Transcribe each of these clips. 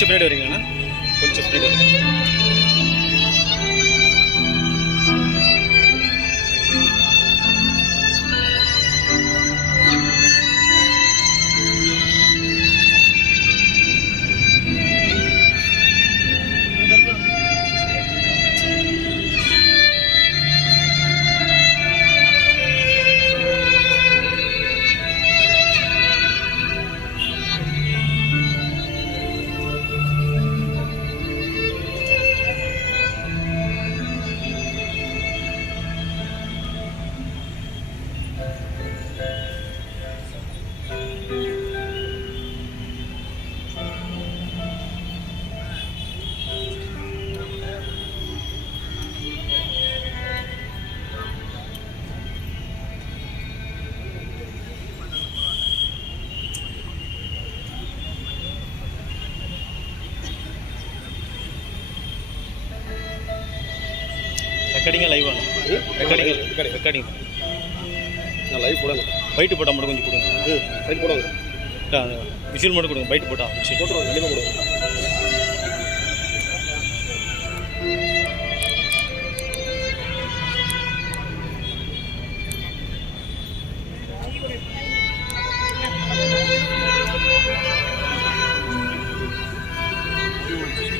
கொஞ்சம் பின்னாடி வரீங்களாண்ணா, கொஞ்சம் பின்னாடி வரீங்க. ரெக்கார்டிங்காக லைவ் ஆகும். ரெக்கார்டிங் நான் லைவ் போடல. பைட்டு போட்டால் மட்டும் கொஞ்சம் கொடுங்க. சைட் போடுவாங்க. விஷுவல் மட்டும் கொடுங்க. பைட்டு போட்டால் விஷுவல் போட்டுருவாங்க. கண்டிப்பாக போடுவோம்.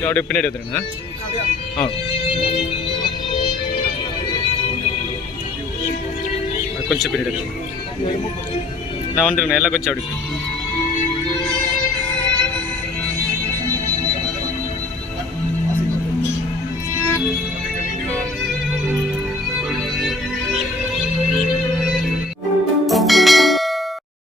அப்படியே பின்னாடி வந்துருங்க. கொஞ்சம் பின்னாடி நான் வந்துருங்க. எல்லாம் கொஞ்சம் அப்படி